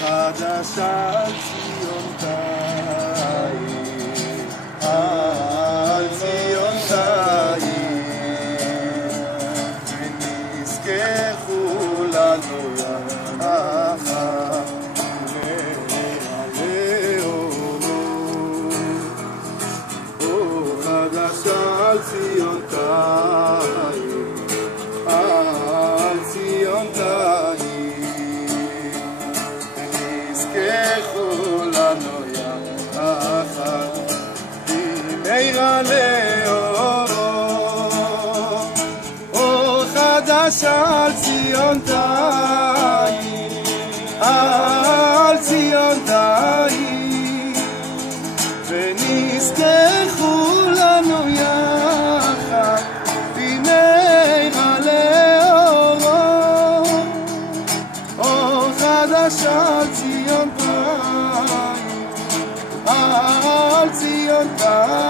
חדשה על ציון תאיר, על ציון תאיר, ונזכה כולנו יחד חדשה על ציון תאיר, על ציון תאיר, ונזכה כולנו יחד במהרה לאורו. חדשה על ציון תאיר, על ציון תאיר, ונזכה כולנו יחד במהרה לאורו. חדשה על ציון תאיר, על ציון תאיר,